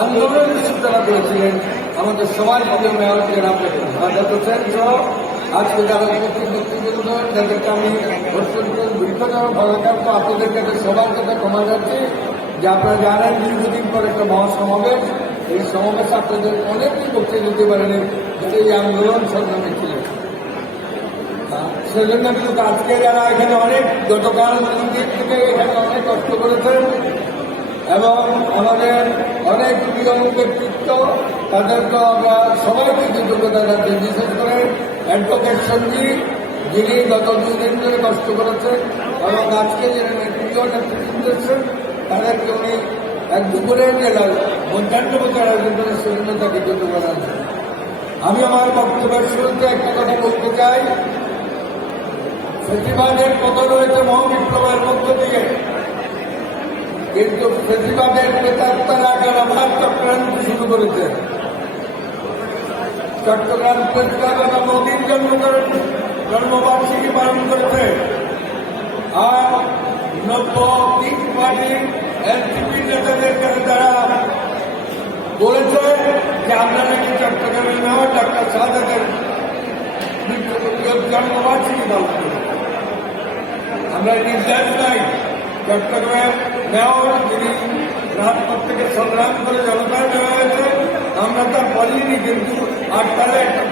আন্দোলনের সূচনা করেছিলেন আমাদের সবার প্রিয় মেয়র জেনাব রাজা হোসেন সহ আজকে যারা ব্যক্তিবৃন্দ যাদেরকে আমি অত্যন্ত দীর্ঘতম ভালো আপনাদের কাছে সবার কাছে ক্ষমা যাচ্ছি যে আপনারা জানেন দীর্ঘদিন পর একটা মহাসমাবেশ। এই সমাবেশে আপনাদের অনেকেই বক্তব্য দিতে পারেনি এই আন্দোলন সংগ্রামে ছিলেন সেজন্য কিন্তু আজকে যারা এখানে অনেক গতকাল থেকে এখানে অনেক কষ্ট করেছেন এবং আমাদের অনেক প্রিয় ব্যক্তিত্ব তাদেরকে আমরা সবাইকে কৃতজ্ঞতা জানাচ্ছি। বিশেষ করে অ্যাডভোকেট সঞ্জীব, যিনি গত দুদিন ধরে কষ্ট করেছেন এবং আজকে যিনি প্রিয় নেতৃত্ব দিচ্ছেন তাদেরকে উনি এক দুপুরে জেলার মধ্যাহ্ন বছর আয়োজন করে সেজন্য তাকে কৃতজ্ঞতা আমি আমার বক্তব্যের শুরুতে একটা কথা বলতে চাই। ফেসিবাদের পতন রয়েছে মহাবিপ্লবের মধ্য কিন্তু ফেসিবাদের প্রেতাত্মারা আবার আবার চক্রান্ত শুরু করেছে, চট্টগ্রাম প্রেসক্লাব এবং মোদীর জন্ম করেন জন্মবার্ষিকী পালন করেছে। আর নব্য তিন পার্টির এনসিপি নেতাদের কাছে তারা বলেছে যে আমরা নাকি চট্টগ্রামের মেয়র ডাক্তার শাহাদের জন্মবার্ষিকী পালন করেছে। আমরা নির্দেশ নাই চট্টগ্রাম মেয়র যিনি রাজপথ থেকে সংগ্রাম করে জনতায় দেওয়া হয়েছে, আমরা তা বলিনি কিন্তু, আর তারা একটা